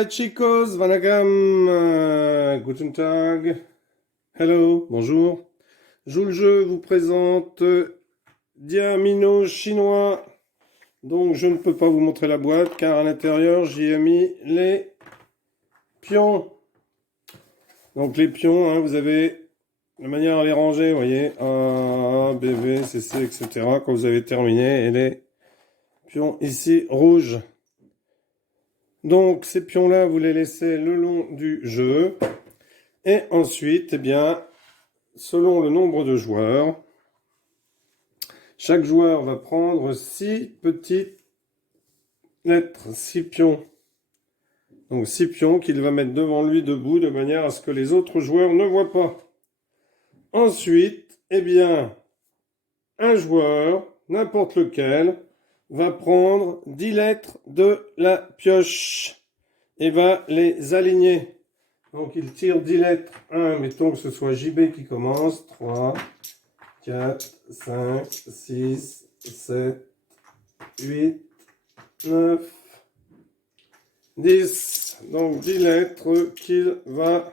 Hola chicos, Vanagam, Guten Tag, hello, bonjour. Je vous présente Diamino chinois. Donc je ne peux pas vous montrer la boîte car à l'intérieur j'y ai mis les pions. Donc les pions, hein, vous avez la manière à les ranger, vous voyez, A, B, B, C, C, etc. Quand vous avez terminé, et les pions ici rouges. Donc ces pions-là, vous les laissez le long du jeu. Et ensuite, eh bien, selon le nombre de joueurs, chaque joueur va prendre 6 petites lettres, 6 pions. Donc 6 pions qu'il va mettre devant lui debout de manière à ce que les autres joueurs ne voient pas. Ensuite, eh bien, un joueur, n'importe lequel, va prendre 10 lettres de la pioche et va les aligner. Donc il tire 10 lettres. 1, mettons que ce soit JB qui commence. 3, 4, 5, 6, 7, 8, 9, 10. Donc 10 lettres qu'il va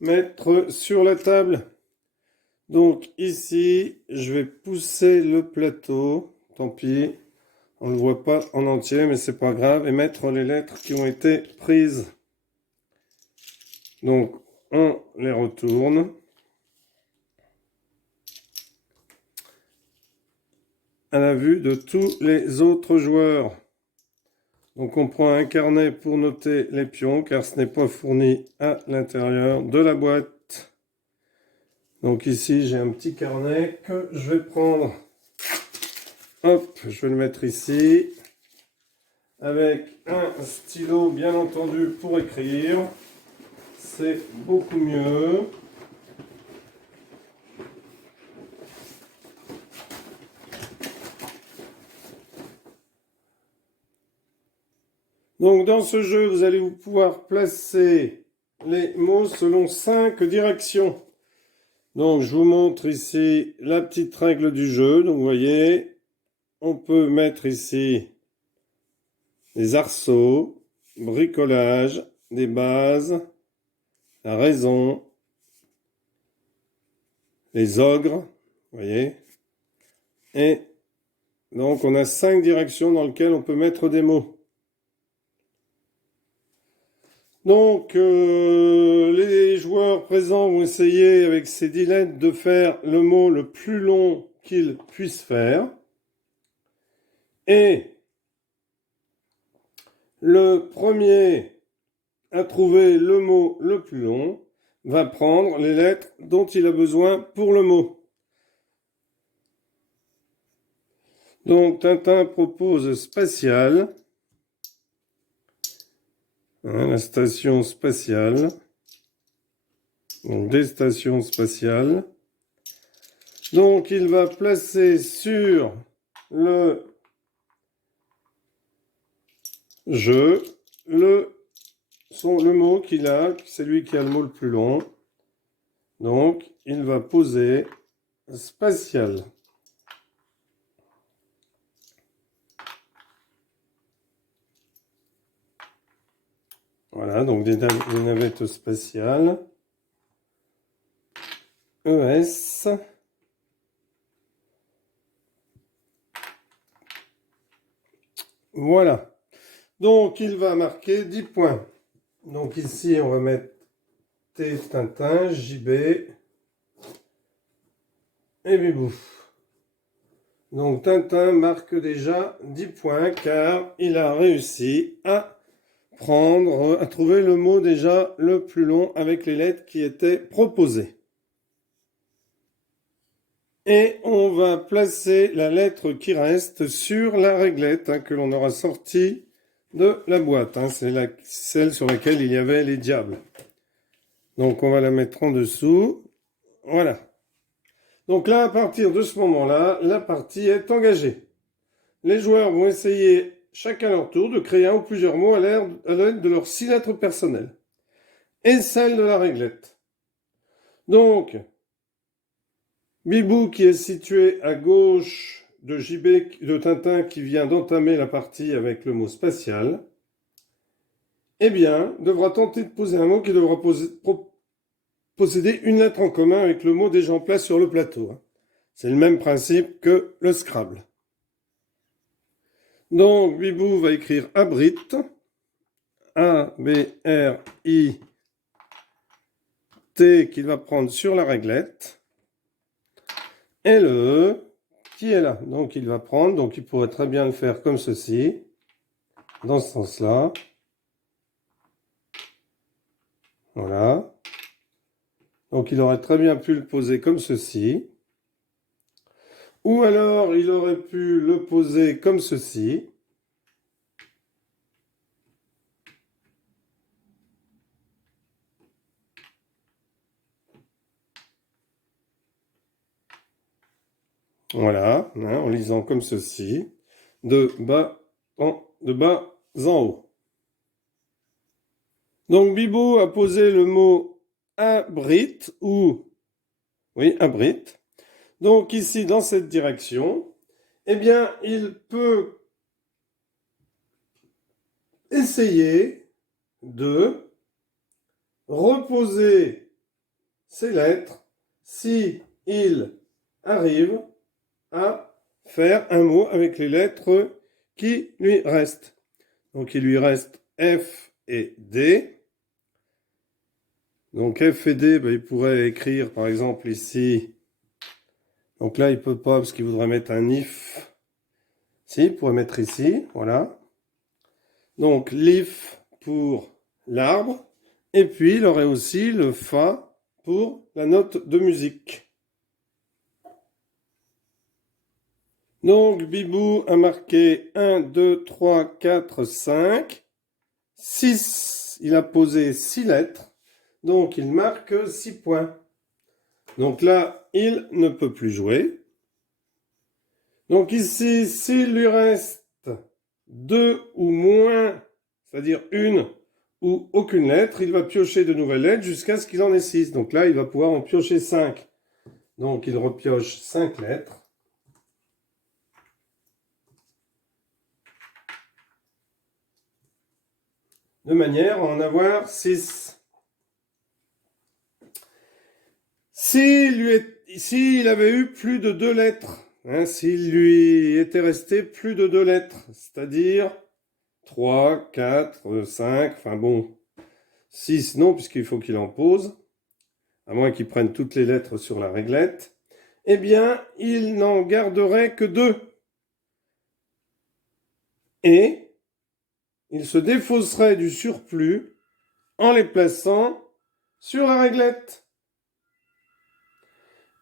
mettre sur la table. Donc ici, je vais pousser le plateau. Tant pis, on ne le voit pas en entier, mais c'est pas grave. Et mettre les lettres qui ont été prises. Donc on les retourne. À la vue de tous les autres joueurs. Donc on prend un carnet pour noter les pions car ce n'est pas fourni à l'intérieur de la boîte. Donc ici j'ai un petit carnet que je vais prendre. Hop, je vais le mettre ici. Avec un stylo bien entendu pour écrire. C'est beaucoup mieux. Donc dans ce jeu, vous allez pouvoir placer les mots selon 5 directions. Donc je vous montre ici la petite règle du jeu. Donc vous voyez, on peut mettre ici des arceaux, bricolage, des bases, la raison, les ogres, vous voyez. Et donc on a 5 directions dans lesquelles on peut mettre des mots. Donc, les joueurs présents vont essayer avec ces 10 lettres de faire le mot le plus long qu'ils puissent faire. Et le premier à trouver le mot le plus long va prendre les lettres dont il a besoin pour le mot. Donc, Tintin propose spatial. Hein, la station spatiale. Donc, des stations spatiales. Donc, il va placer sur le jeu le mot qu'il a, c'est lui qui a le mot le plus long. Donc, il va poser spatial. Voilà, donc des navettes spatiales. ES. Voilà. Donc, il va marquer 10 points. Donc ici, on va mettre T, Tintin, JB et Bibou. Donc Tintin marque déjà 10 points car il a réussi à trouver le mot déjà le plus long avec les lettres qui étaient proposées. Et on va placer la lettre qui reste sur la réglette que l'on aura sortie de la boîte. C'est celle sur laquelle il y avait les diables. Donc on va la mettre en dessous. Voilà. Donc là, à partir de ce moment-là, la partie est engagée. Les joueurs vont essayer, chacun leur tour, de créer un ou plusieurs mots à l'aide de leurs 6 lettres personnelles. Et celle de la réglette. Donc, Bibou qui est situé à gauche de JB, de Tintin qui vient d'entamer la partie avec le mot spatial. eh bien, devra tenter de poser un mot qui devra posséder une lettre en commun avec le mot déjà en place sur le plateau. C'est le même principe que le Scrabble. Donc, Bibou va écrire abrite, A-B-R-I-T, qu'il va prendre sur la réglette, et le E qui est là. Donc, il va prendre, donc il pourrait très bien le faire comme ceci, dans ce sens-là. Voilà. Donc, il aurait très bien pu le poser comme ceci. Ou alors, il aurait pu le poser comme ceci. Voilà, en lisant comme ceci, de bas en haut. Donc, Bibo a posé le mot abrite ou, oui, abrite. Donc, ici, dans cette direction, eh bien, il peut essayer de reposer ces lettres si il arrive à faire un mot avec les lettres qui lui restent. Donc, il lui reste F et D. Donc, F et D, ben, il pourrait écrire, par exemple, ici. Donc là, il peut pas parce qu'il voudrait mettre un if. Si, il pourrait mettre ici, voilà. Donc, l'if pour l'arbre. Et puis, il aurait aussi le fa pour la note de musique. Donc, Bibou a marqué 1, 2, 3, 4, 5, 6. Il a posé 6 lettres. Donc, il marque 6 points. Donc là, il ne peut plus jouer. Donc ici, s'il lui reste 2 ou moins, c'est-à-dire une ou aucune lettre, il va piocher de nouvelles lettres jusqu'à ce qu'il en ait 6. Donc là, il va pouvoir en piocher 5. Donc il repioche 5 lettres. De manière à en avoir 6. S'il avait eu plus de 2 lettres, s'il lui était resté plus de 2 lettres, c'est-à-dire 3, 4, 5, enfin bon, 6 non, puisqu'il faut qu'il en pose, à moins qu'il prenne toutes les lettres sur la réglette, eh bien, il n'en garderait que 2. Et il se défausserait du surplus en les plaçant sur la réglette.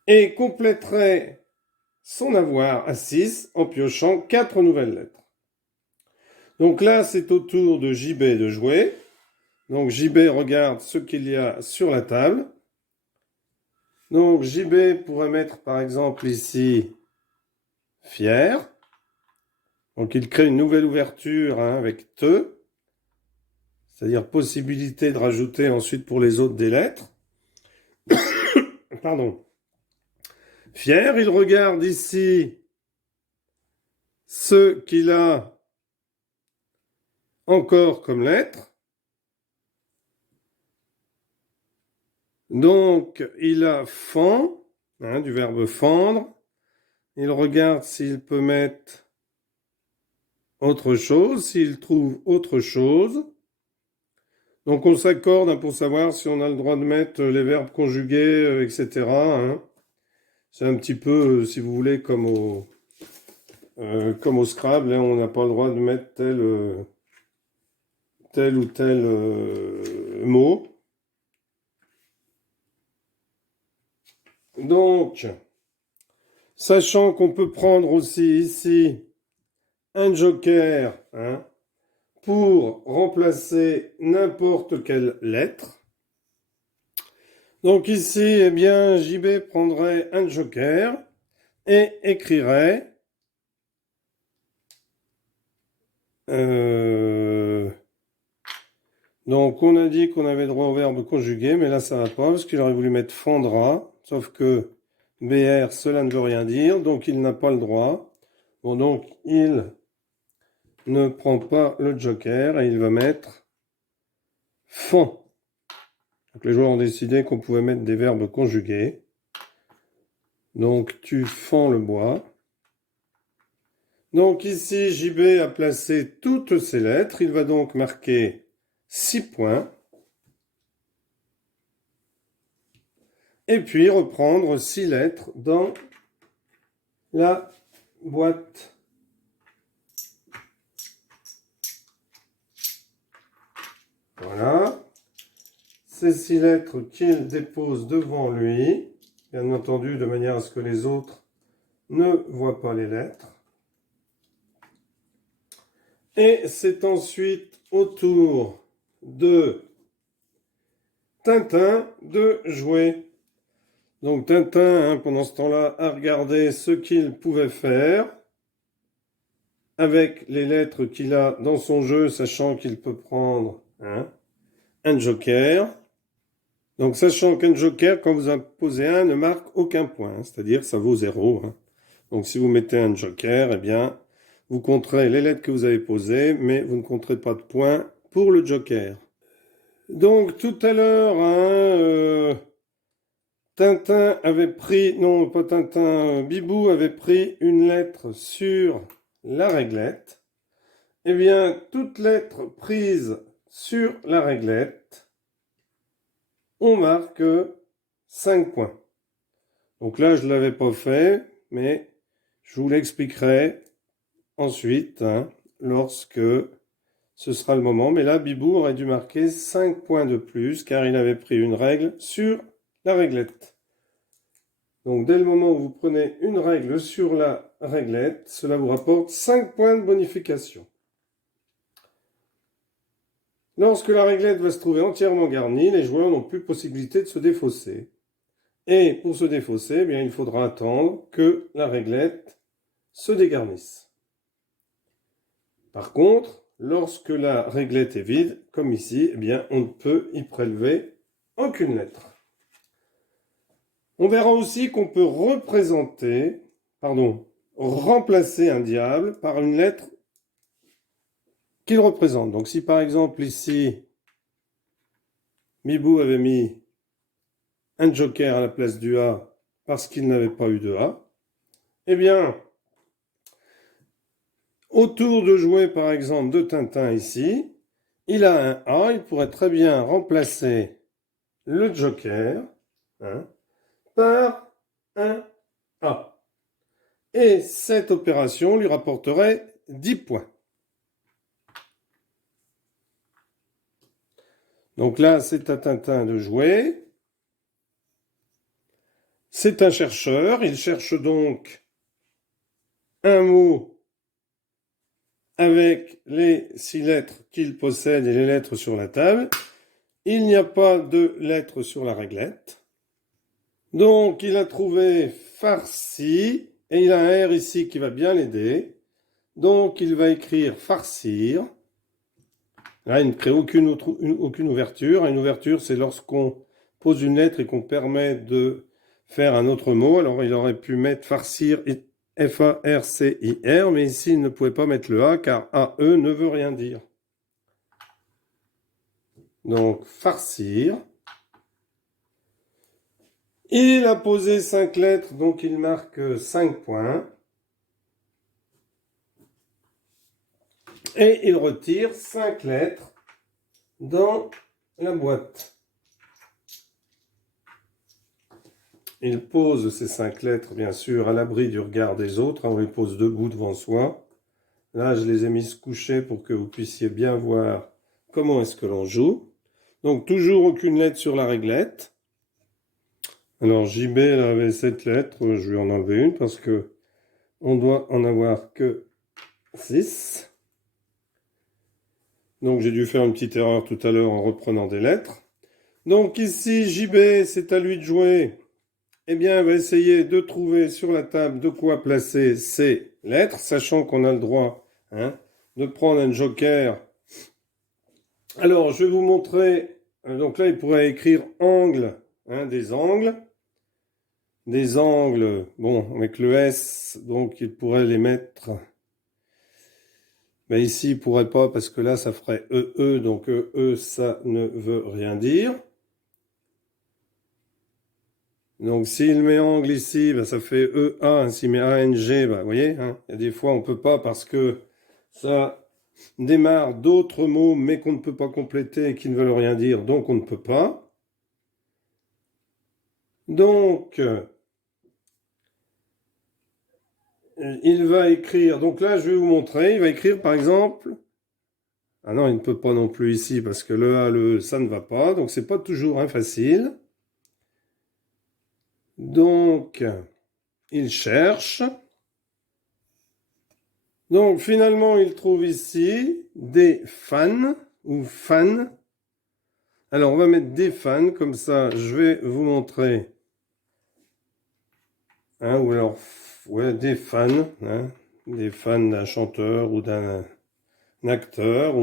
Et compléterait son avoir à 6 en piochant 4 nouvelles lettres. Donc là, c'est au tour de JB de jouer. Donc JB regarde ce qu'il y a sur la table. Donc JB pourrait mettre par exemple ici fier. Donc il crée une nouvelle ouverture avec te, c'est-à-dire possibilité de rajouter ensuite pour les autres des lettres. Pardon. Fier, il regarde ici ce qu'il a encore comme lettres. Donc il a fend, du verbe fendre. Il regarde s'il peut mettre autre chose, s'il trouve autre chose. Donc on s'accorde pour savoir si on a le droit de mettre les verbes conjugués, etc. C'est un petit peu, si vous voulez, comme au Scrabble, on n'a pas le droit de mettre tel ou tel mot. Donc, sachant qu'on peut prendre aussi ici un joker pour remplacer n'importe quelle lettre. Donc ici, eh bien, JB prendrait un joker et écrirait donc on a dit qu'on avait droit au verbe conjugué, mais là ça va pas parce qu'il aurait voulu mettre fendra, sauf que BR cela ne veut rien dire, donc il n'a pas le droit. Bon, donc il ne prend pas le joker et il va mettre fend. Donc les joueurs ont décidé qu'on pouvait mettre des verbes conjugués. Donc tu fends le bois. Donc ici, JB a placé toutes ses lettres. Il va donc marquer 6 points. Et puis reprendre 6 lettres dans la boîte. Voilà. Ces 6 lettres qu'il dépose devant lui, bien entendu de manière à ce que les autres ne voient pas les lettres. Et c'est ensuite au tour de Tintin de jouer. Donc Tintin, pendant ce temps-là, a regardé ce qu'il pouvait faire avec les lettres qu'il a dans son jeu, sachant qu'il peut prendre un joker. Donc sachant qu'un joker, quand vous en posez un, ne marque aucun point, c'est-à-dire ça vaut 0. Donc si vous mettez un joker, eh bien, vous compterez les lettres que vous avez posées, mais vous ne compterez pas de points pour le joker. Donc tout à l'heure, Tintin avait pris, non pas Tintin, Bibou avait pris une lettre sur la réglette. Eh bien, toute lettre prise sur la réglette, on marque 5 points. Donc là, je ne l'avais pas fait, mais je vous l'expliquerai ensuite, lorsque ce sera le moment. Mais là, Bibou aurait dû marquer 5 points de plus, car il avait pris une règle sur la réglette. Donc, dès le moment où vous prenez une règle sur la réglette, cela vous rapporte 5 points de bonification. Lorsque la réglette va se trouver entièrement garnie, les joueurs n'ont plus possibilité de se défausser. Et pour se défausser, eh bien, il faudra attendre que la réglette se dégarnisse. Par contre, lorsque la réglette est vide, comme ici, eh bien, on ne peut y prélever aucune lettre. On verra aussi qu'on peut remplacer un diable par une lettre qu'il représente. Donc si par exemple ici, Mibou avait mis un joker à la place du A parce qu'il n'avait pas eu de A, eh bien, au tour de jouer par exemple de Tintin ici, il a un A, il pourrait très bien remplacer le joker par un A. Et cette opération lui rapporterait 10 points. Donc là, c'est à Tintin de jouer. C'est un chercheur, il cherche donc un mot avec les 6 lettres qu'il possède et les lettres sur la table. Il n'y a pas de lettres sur la réglette. Donc, il a trouvé farci, et il a un R ici qui va bien l'aider. Donc, il va écrire farcir. Là, il ne crée aucune ouverture. Une ouverture, c'est lorsqu'on pose une lettre et qu'on permet de faire un autre mot. Alors, il aurait pu mettre farcir, F-A-R-C-I-R, mais ici, il ne pouvait pas mettre le A, car A-E ne veut rien dire. Donc, farcir. Il a posé 5 lettres, donc il marque 5 points. Et il retire 5 lettres dans la boîte. Il pose ces 5 lettres, bien sûr, à l'abri du regard des autres. On les pose debout devant soi. Là, je les ai mis couchés pour que vous puissiez bien voir comment est-ce que l'on joue. Donc, toujours aucune lettre sur la réglette. Alors, JB là, avait 7 lettres. Je vais en enlever une parce que on doit en avoir que 6. Donc, j'ai dû faire une petite erreur tout à l'heure en reprenant des lettres. Donc, ici, JB, c'est à lui de jouer. Eh bien, on va essayer de trouver sur la table de quoi placer ces lettres, sachant qu'on a le droit de prendre un joker. Alors, je vais vous montrer. Donc là, il pourrait écrire angle, des angles. Des angles, bon, avec le S, donc il pourrait les mettre Mais ici, il pourrait pas parce que là, ça ferait EE, donc EE, ça ne veut rien dire. Donc, s'il met angle ici, ben, ça fait EA. S'il met ANG, ben, vous voyez, hein, il y a des fois, on peut pas parce que ça démarre d'autres mots, mais qu'on ne peut pas compléter et qui ne veulent rien dire, donc on ne peut pas. Donc, il va écrire, donc là, je vais vous montrer, il va écrire, par exemple, ah non, il ne peut pas non plus ici, parce que le A, le E, ça ne va pas, donc c'est pas toujours facile. Donc, il cherche. Donc, finalement, il trouve ici des fans, ou fans. Alors, on va mettre des fans, comme ça, je vais vous montrer. Hein, ou alors, ouais, des fans, hein, des fans d'un chanteur ou d'un acteur.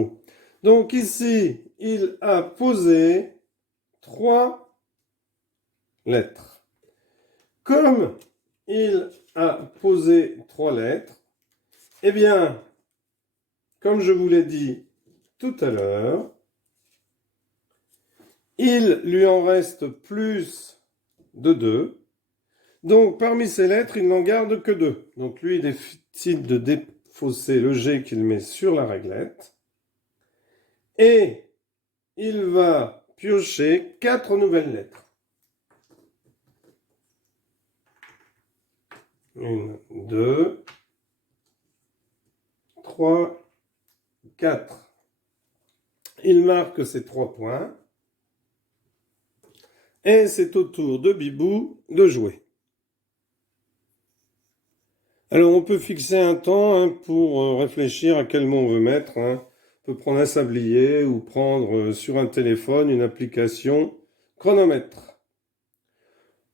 Donc, ici, il a posé 3 lettres. Comme il a posé 3 lettres, eh bien, comme je vous l'ai dit tout à l'heure, il lui en reste plus de 2. Donc, parmi ces lettres, il n'en garde que 2. Donc, lui, il décide de défausser le G qu'il met sur la réglette. Et il va piocher 4 nouvelles lettres. 1, 2, 3, 4. Il marque ces 3 points. Et c'est au tour de Bibou de jouer. Alors on peut fixer un temps pour réfléchir à quel mot on veut mettre. On peut prendre un sablier ou prendre sur un téléphone une application chronomètre.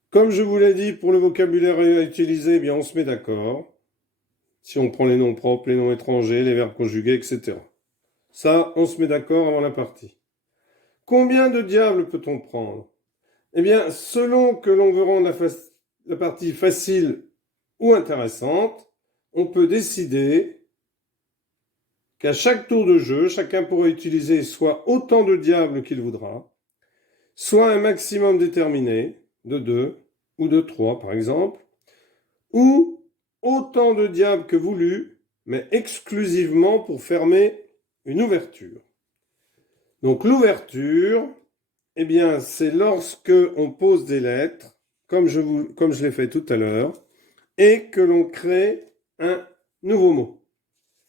Comme je vous l'ai dit, pour le vocabulaire à utiliser, eh bien on se met d'accord. Si on prend les noms propres, les noms étrangers, les verbes conjugués, etc. Ça, on se met d'accord avant la partie. Combien de diables peut-on prendre? Eh bien, selon que l'on veut rendre la partie facile ou intéressante, on peut décider qu'à chaque tour de jeu, chacun pourra utiliser soit autant de diables qu'il voudra, soit un maximum déterminé, de 2 ou de 3 par exemple, ou autant de diables que voulu, mais exclusivement pour fermer une ouverture. Donc l'ouverture, eh bien, c'est lorsque on pose des lettres, comme je l'ai fait tout à l'heure, et que l'on crée un nouveau mot.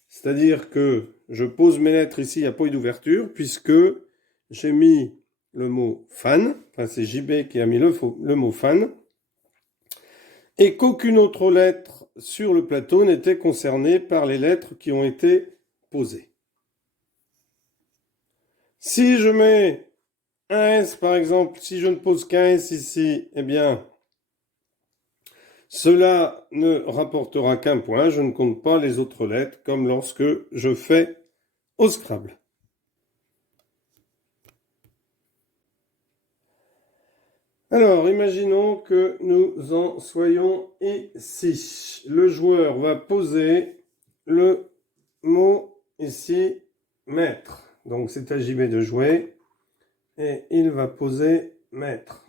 C'est-à-dire que je pose mes lettres ici, il n'y a pas eu d'ouverture, puisque j'ai mis le mot fan, enfin c'est JB qui a mis le mot fan, et qu'aucune autre lettre sur le plateau n'était concernée par les lettres qui ont été posées. Si je mets un S par exemple, si je ne pose qu'un S ici, eh bien, cela ne rapportera qu'un point, je ne compte pas les autres lettres, comme lorsque je fais au Scrabble. Alors, imaginons que nous en soyons ici. Le joueur va poser le mot ici, maître. Donc, c'est à JB de jouer. Et il va poser maître.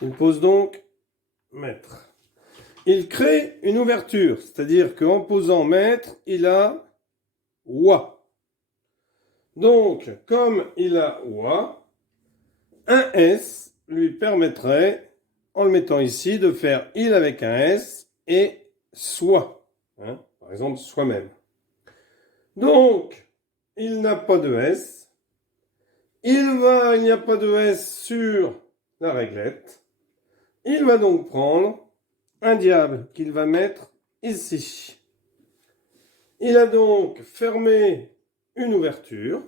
Il pose donc maître. Il crée une ouverture, c'est-à-dire qu'en posant maître, il a oie. Donc, comme il a oie, un S lui permettrait, en le mettant ici, de faire il avec un S et soit. Par exemple, soi-même. Donc, il n'a pas de S. Il n'y a pas de S sur la réglette. Il va donc prendre un diable qu'il va mettre ici. Il a donc fermé une ouverture.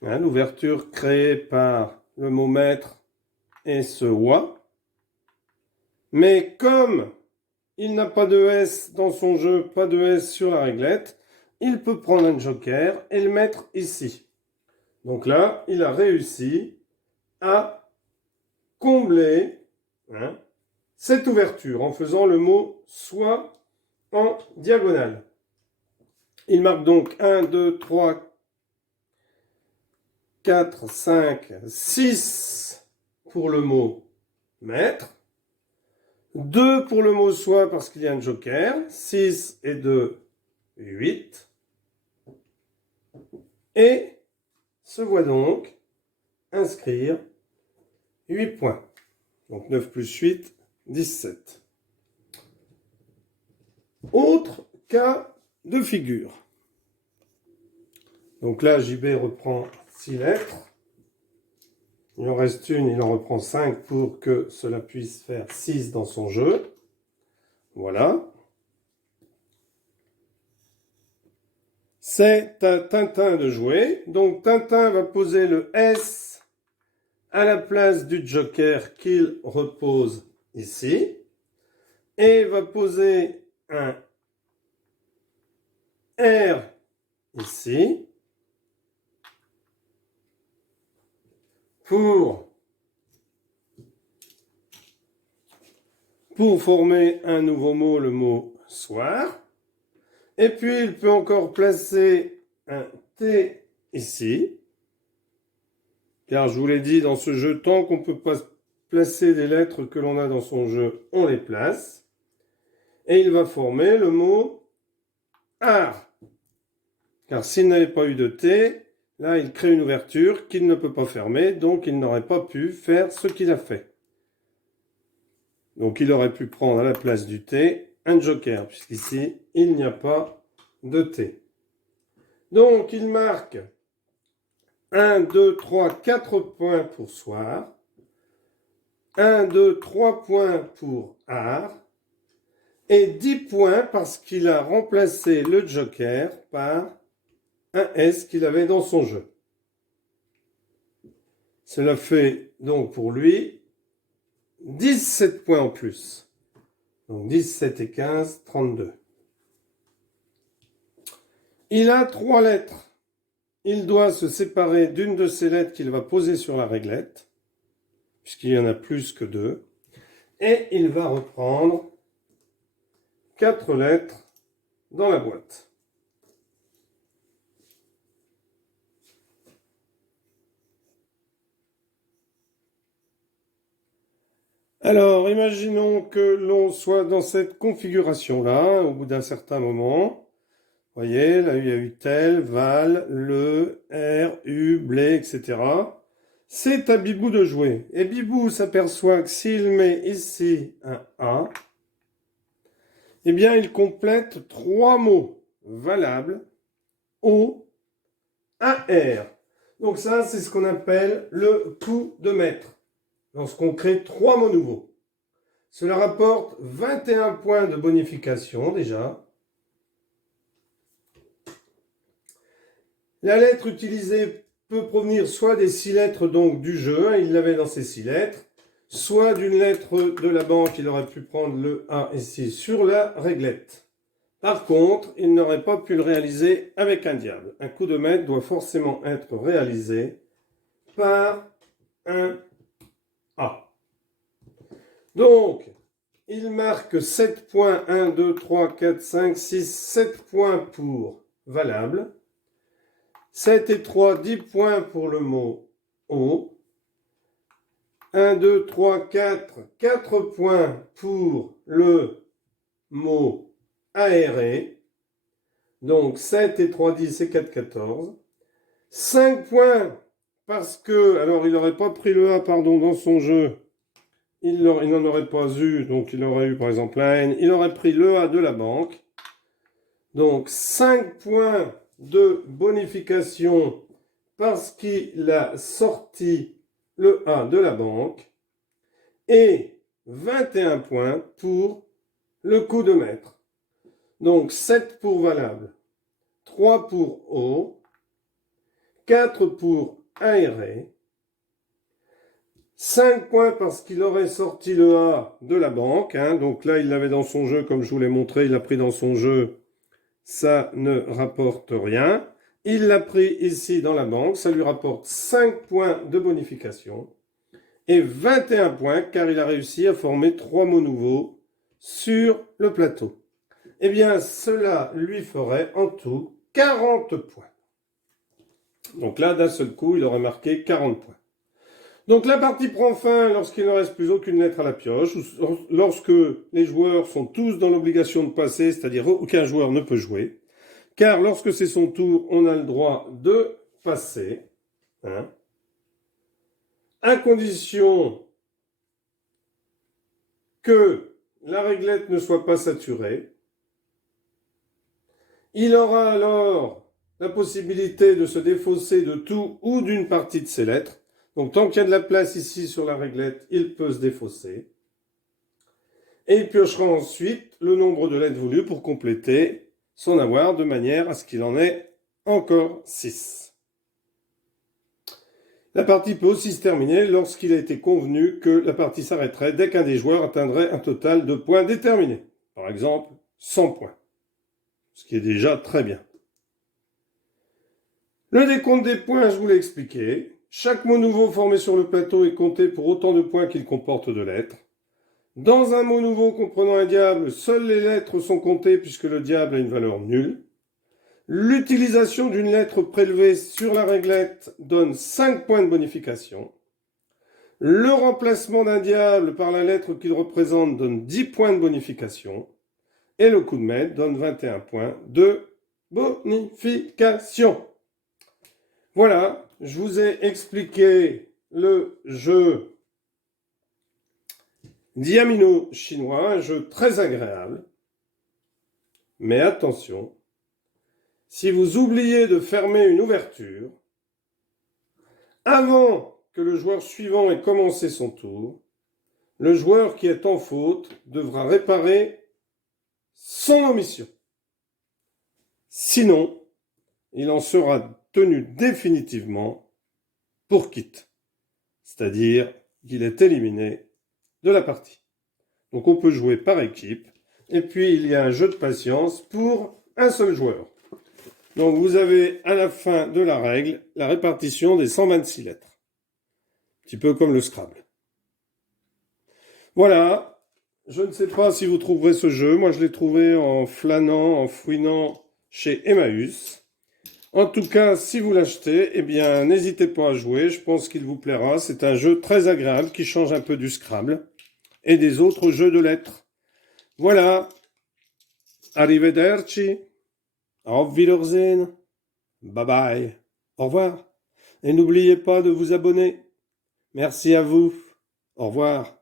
L'ouverture créée par le mot maître et ce oie. Mais comme il n'a pas de S dans son jeu, pas de S sur la réglette, il peut prendre un joker et le mettre ici. Donc là, il a réussi à combler cette ouverture en faisant le mot soit en diagonale. Il marque donc 1, 2, 3, 4, 5, 6 pour le mot maître. 2 pour le mot soit parce qu'il y a un joker. 6 et 2, 8. Et se voit donc inscrire 8 points. Donc 9 plus 8, 17. Autre cas de figure. Donc là, JB reprend 6 lettres. Il en reste une, il en reprend 5 pour que cela puisse faire 6 dans son jeu. Voilà. C'est à Tintin de jouer. Donc Tintin va poser le S à la place du joker qu'il repose ici. Et va poser un R ici. Pour former un nouveau mot, le mot soir. Et puis, il peut encore placer un T ici. Car je vous l'ai dit, dans ce jeu, tant qu'on ne peut pas placer des lettres que l'on a dans son jeu, on les place. Et il va former le mot art. Car s'il n'avait pas eu de T, là, il crée une ouverture qu'il ne peut pas fermer, donc il n'aurait pas pu faire ce qu'il a fait. Donc il aurait pu prendre à la place du T un joker, puisqu'ici, il n'y a pas de T. Donc il marque 1, 2, 3, 4 points pour soir. 1, 2, 3 points pour art. Et 10 points parce qu'il a remplacé le joker par un S qu'il avait dans son jeu. Cela fait donc pour lui 17 points en plus. Donc 17 et 15, 32. Il a 3 lettres. Il doit se séparer d'une de ces lettres qu'il va poser sur la réglette, puisqu'il y en a plus que 2. Et il va reprendre 4 lettres dans la boîte. Alors, imaginons que l'on soit dans cette configuration-là, au bout d'un certain moment. Vous voyez, là, il y a eu tel, Val, le, R, U, blé, etc. C'est à Bibou de jouer. Et Bibou s'aperçoit que s'il met ici un A, eh bien, il complète 3 mots valables, O, A, R. Donc ça, c'est ce qu'on appelle le coup de maître. Lorsqu'on crée 3 mots nouveaux. Cela rapporte 21 points de bonification déjà. La lettre utilisée peut provenir soit des 6 lettres donc du jeu, il l'avait dans ses 6 lettres, soit d'une lettre de la banque, il aurait pu prendre le A ici sur la réglette. Par contre, il n'aurait pas pu le réaliser avec un diable. Un coup de maître doit forcément être réalisé par un A. Donc, il marque 7 points, 1, 2, 3, 4, 5, 6, 7 points pour valable. 7 et 3, 10 points pour le mot O. 1, 2, 3, 4, 4 points pour le mot aéré. Donc 7 et 3, 10 et 4, 14. 5 points parce que, alors il n'aurait pas pris le A, pardon, dans son jeu. Il n'en aurait pas eu, donc il aurait eu par exemple un N. Il aurait pris le A de la banque. Donc 5 points de bonification parce qu'il a sorti le A de la banque. Et 21 points pour le coup de maître. Donc 7 pour valable, 3 pour O, 4 pour aéré, 5 points parce qu'il aurait sorti le A de la banque. Donc là, il l'avait dans son jeu, comme je vous l'ai montré, il l'a pris dans son jeu. Ça ne rapporte rien. Il l'a pris ici dans la banque, ça lui rapporte 5 points de bonification. et 21 points car il a réussi à former 3 mots nouveaux sur le plateau. Eh bien, cela lui ferait en tout 40 points. Donc là, d'un seul coup, il aurait marqué 40 points. Donc la partie prend fin lorsqu'il ne reste plus aucune lettre à la pioche, ou lorsque les joueurs sont tous dans l'obligation de passer, c'est-à-dire aucun joueur ne peut jouer, car lorsque c'est son tour, on a le droit de passer, hein, à condition que la réglette ne soit pas saturée. Il aura alors la possibilité de se défausser de tout ou d'une partie de ses lettres. Donc tant qu'il y a de la place ici sur la réglette, il peut se défausser. Et il piochera ensuite le nombre de lettres voulues pour compléter son avoir de manière à ce qu'il en ait encore 6. La partie peut aussi se terminer lorsqu'il a été convenu que la partie s'arrêterait dès qu'un des joueurs atteindrait un total de points déterminés. Par exemple, 100 points. Ce qui est déjà très bien. Le décompte des points, je vous l'ai expliqué. Chaque mot nouveau formé sur le plateau est compté pour autant de points qu'il comporte de lettres. Dans un mot nouveau comprenant un diable, seules les lettres sont comptées puisque le diable a une valeur nulle. L'utilisation d'une lettre prélevée sur la réglette donne 5 points de bonification. Le remplacement d'un diable par la lettre qu'il représente donne 10 points de bonification. Et le coup de maître donne 21 points de bonification. Voilà, je vous ai expliqué le jeu Diamino chinois, un jeu très agréable. Mais attention, si vous oubliez de fermer une ouverture, avant que le joueur suivant ait commencé son tour, le joueur qui est en faute devra réparer son omission. Sinon, il en sera tenu définitivement pour quitte. C'est-à-dire qu'il est éliminé de la partie. Donc on peut jouer par équipe. Et puis il y a un jeu de patience pour un seul joueur. Donc vous avez à la fin de la règle la répartition des 126 lettres. Un petit peu comme le Scrabble. Voilà. Je ne sais pas si vous trouverez ce jeu. Moi je l'ai trouvé en flânant, en fouinant chez Emmaüs. En tout cas, si vous l'achetez, eh bien, n'hésitez pas à jouer. Je pense qu'il vous plaira. C'est un jeu très agréable qui change un peu du Scrabble et des autres jeux de lettres. Voilà. Arrivederci. Auf Wiedersehen. Bye bye. Au revoir. Et n'oubliez pas de vous abonner. Merci à vous. Au revoir.